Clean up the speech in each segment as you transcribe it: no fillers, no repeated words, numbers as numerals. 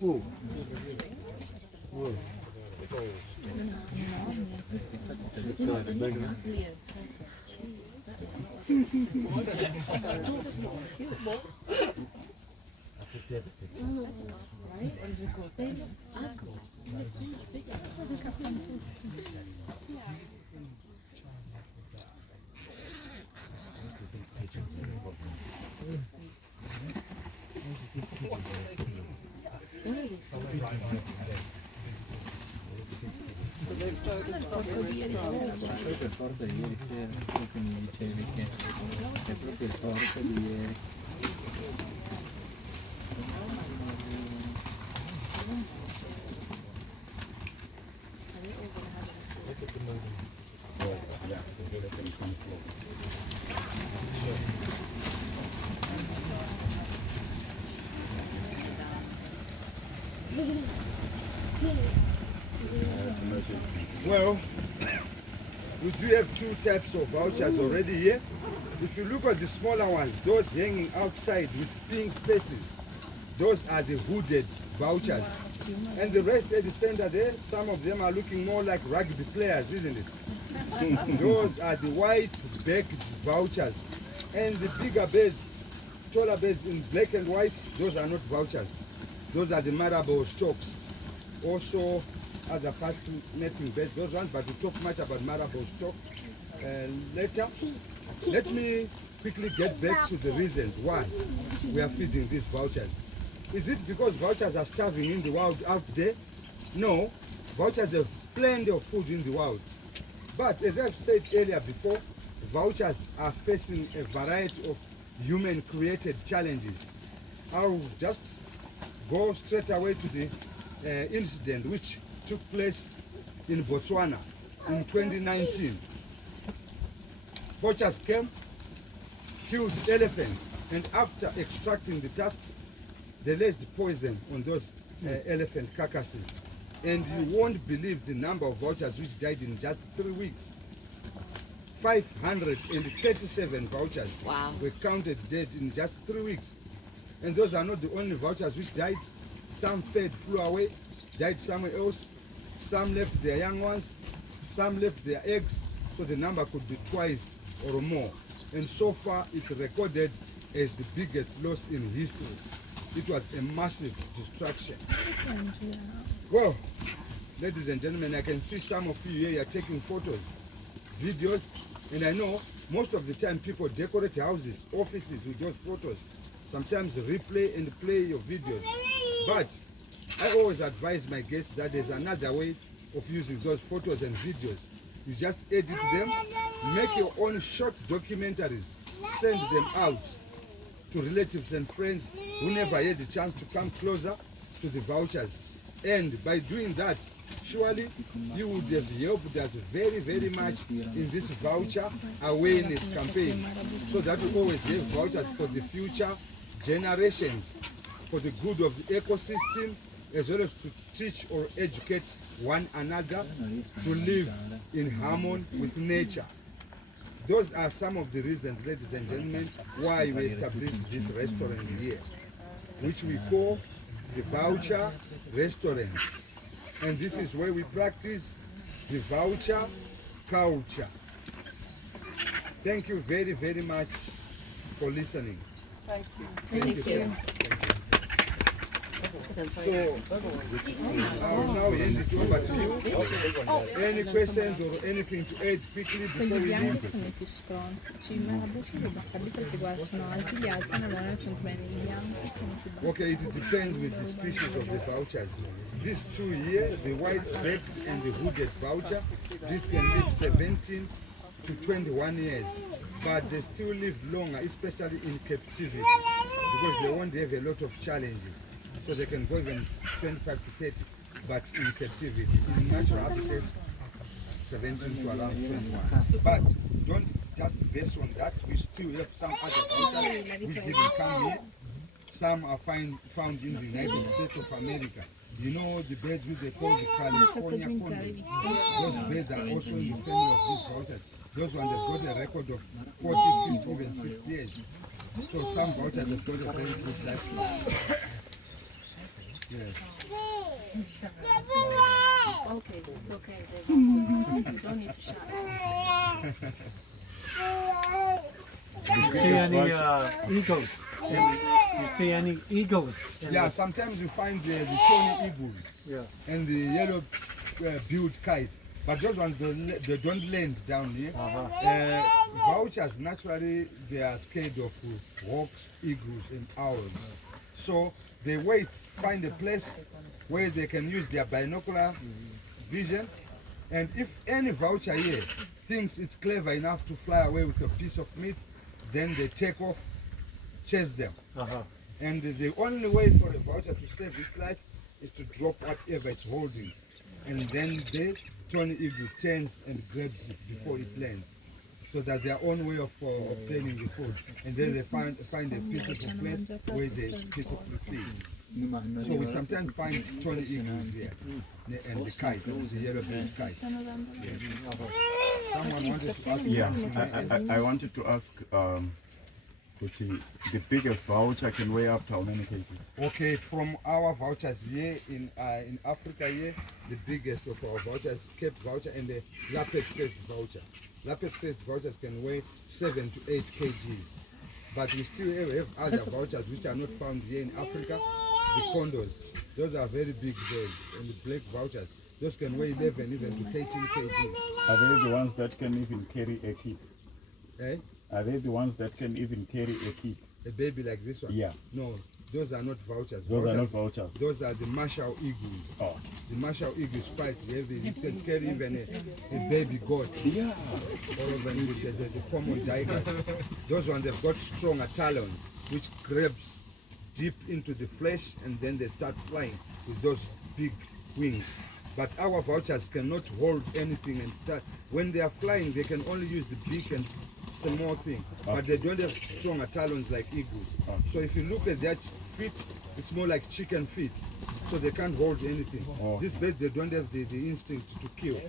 Whoa. È forte ieri sera, che mi dicevi che è proprio forte di ieri. Well, we do have two types of vouchers already here. If you look at the smaller ones, those hanging outside with pink faces, those are the hooded vouchers. And the rest at the center there, some of them are looking more like rugby players, isn't it? Those are the white-backed vouchers. And the bigger beds, taller beds in black and white, those are not vouchers. Those are the Marabou stocks. Also, other fascinating beds, those ones, but we'll talk much about Marabou stock later. Let me quickly get back to the reasons why we are feeding these vouchers. Is it because vouchers are starving in the world out there? No, vouchers have plenty of food in the world. But as I've said earlier before, vouchers are facing a variety of human-created challenges. I'll just go straight away to the incident which took place in Botswana in 2019. Vultures came, killed elephants, and after extracting the tusks, they laced poison on those elephant carcasses. And you won't believe the number of vultures which died in just 3 weeks. 537 vultures were counted dead in just 3 weeks. And those are not the only vultures which died. Some fed, flew away, died somewhere else. Some left their young ones, some left their eggs, so the number could be twice or more. And so far, it's recorded as the biggest loss in history. It was a massive destruction. Well, ladies and gentlemen, I can see some of you here are taking photos, videos, and I know most of the time people decorate houses, offices with those photos. Sometimes replay and play your videos. But I always advise my guests that there's another way of using those photos and videos. You just edit them, make your own short documentaries, send them out to relatives and friends who never had the chance to come closer to the vouchers. And by doing that, surely you would have helped us very, very much in this voucher awareness campaign, so that we always have vouchers for the future generations, for the good of the ecosystem, as well as to teach or educate one another to live in harmony with nature. Those are some of the reasons, ladies and gentlemen, why we established this restaurant here, which we call the Vulture Restaurant. And this is where we practice the Vulture culture. Thank you very, very much for listening. Thank you. Thank you. So, I'll now hand it over to you. Any questions or anything to add quickly before Quelli we bianchi leave? sono i più stronzi, ma la buccia li basta lì perché guarda, sono alti, li alzano, ma non sono bene i bianchi. Sono più bassi. Okay, it depends with the species of the vouchers. These two here, the white-backed and the hooded voucher, this can live 17 to 21 years. But they still live longer, especially in captivity, because they won't have a lot of challenges. So they can go even 25 to 30, but in captivity. In natural habitat, 17 to around 21. But don't just base on that. We still have some other vouchers which didn't come here. Some are found in the United States of America. You know the birds which they call the California condors. Those birds are also in the family of these vouchers. Those ones have got a record of 40, 50, even 60 years. So some vouchers have got a very good life. Yes. Okay, it's okay. You don't need to shout. See any eagles? You see any eagles? Yeah, sometimes you find the tawny eagles and the yellow-billed kites, but those ones they don't land down here. Vultures naturally they are scared of hawks, eagles, and owls, so they wait, find a place where they can use their binocular vision, and if any vulture here thinks it's clever enough to fly away with a piece of meat, then they take off, chase them. And the only way for a vulture to save its life is to drop whatever it's holding, and then the tawny eagle turns and grabs it before it lands, so that their own way of obtaining the food, and then they find a peaceful place where they peacefully feed. So we sometimes find tawny eagles here, and the kites, the yellow-billed kites. Someone wanted to ask. Yeah, I wanted to ask. The biggest vulture can weigh up to how many kgs? Okay, from our vultures here in Africa here, the biggest of our vultures, Cape vulture and the lappet-faced vulture. Lappet-faced vultures can weigh 7 to 8 kgs. But we still have other vultures which are not found here in Africa. The condors, those are very big birds, and the black vultures, those can weigh 11 even to 13 kgs. Are they the ones that can even carry a kid? Eh? Are they the ones that can even carry a kid? A baby like this one? Yeah. No, those are not vultures. Those are not vultures. Those are the marshall eagles. Oh. The marshall eagle is quite heavy. You can carry even a baby goat. Yeah. Or even the common tigers. Those ones, they've got stronger talons, which grabs deep into the flesh, and then they start flying with those big wings. But our vultures cannot hold anything, and when they are flying, they can only use the beak and small thing, but they don't have stronger talons like eagles. So if you look at their feet, it's more like chicken feet, so they can't hold anything. These birds, they don't have the instinct to kill,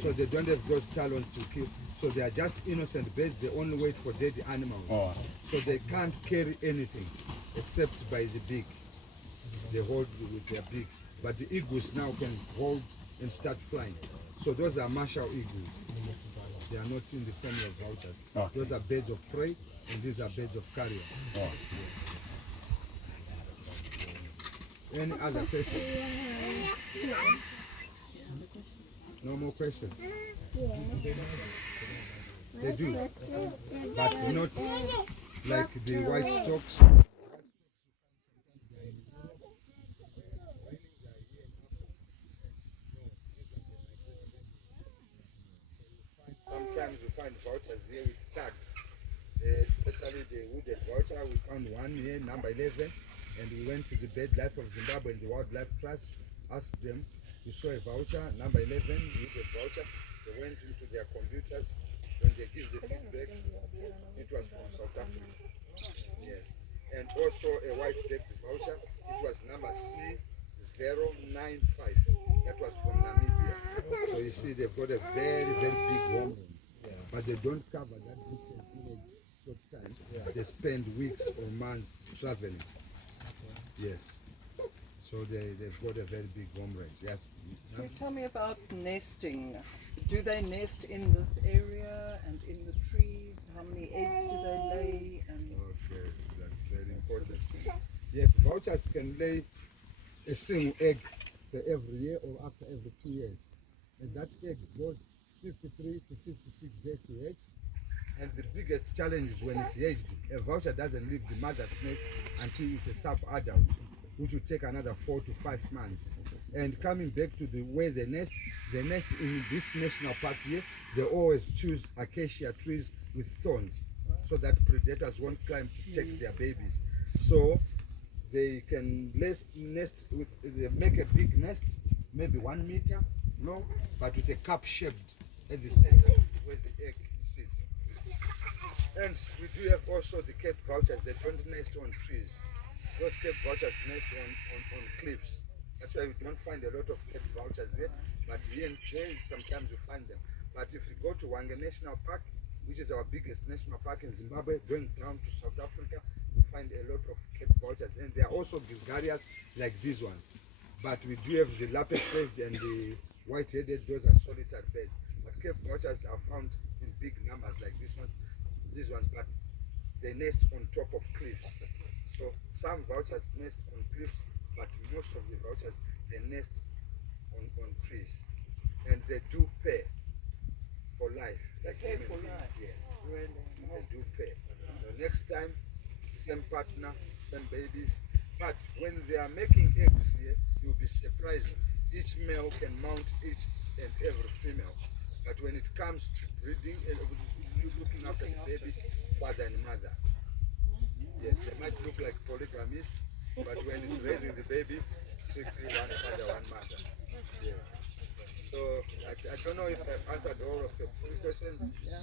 so they don't have those talons to kill. So they are just innocent birds. They only wait for dead animals. So they can't carry anything except by the beak. They hold with their beak, but the eagles now can hold and start flying. So those are marshall eagles. They are not in the family of vultures. Those are birds of prey, and these are birds of carrion. Any other question? No more questions? They do, but not like the white storks. Sometimes we find vultures here with tags, especially the wooded vulture. We found one here, number 11, and we went to the Bird Life of Zimbabwe and the Wildlife Trust, asked them, we saw a vulture, number 11, wooded vulture. They went into their computers. When they give the feedback, it was from South Africa. Yes. And also a white-backed vulture, it was number C095. That was from Namibia. So you see, they've got a very, very big home, but they don't cover that distance in a short time. They spend weeks or months traveling. Yes. So they've got a very big home range. Yes. Please tell me about nesting. Do they nest in this area and in the trees? How many eggs do they lay? And okay, that's very important. Yes, vultures can lay a single egg every year or after every 2 years. And that egg goes 53 to 56 days to hatch. And the biggest challenge is when it's hatched. A vulture doesn't leave the mother's nest until it's a sub-adult, which will take another 4 to 5 months. And coming back to the way they nest in this national park here, they always choose acacia trees with thorns so that predators won't climb to take their babies. So they can nest with, they make a big nest, maybe 1 meter long, but with a cup shaped at the center where the egg sits. And we do have also the Cape vultures. They don't nest on trees. Those Cape vultures nest on cliffs. That's why we don't find a lot of Cape vultures here, but here and there sometimes we find them. But if we go to Hwange National Park, which is our biggest national park in Zimbabwe, going down to South Africa, we find a lot of Cape vultures, and there are also gregarious like these ones. But we do have the lapis-faced and the white-headed. Those are solitary birds. But Cape vultures are found in big numbers like these ones, but they nest on top of cliffs. So some vultures nest on cliffs, but most of the vultures, they nest on trees. And they do pair for life. They pair for life? Yes. Really? They do pair. So next time, same partner, same babies. But when they are making eggs here, you'll be surprised. Each male can mount each and every female. But when it comes to breeding and looking after the baby, father and mother. Yes, they might look like polygamists, but when it's raising the baby, strictly one father, one mother. Yes. So I don't know if I've answered all of your questions. Yeah.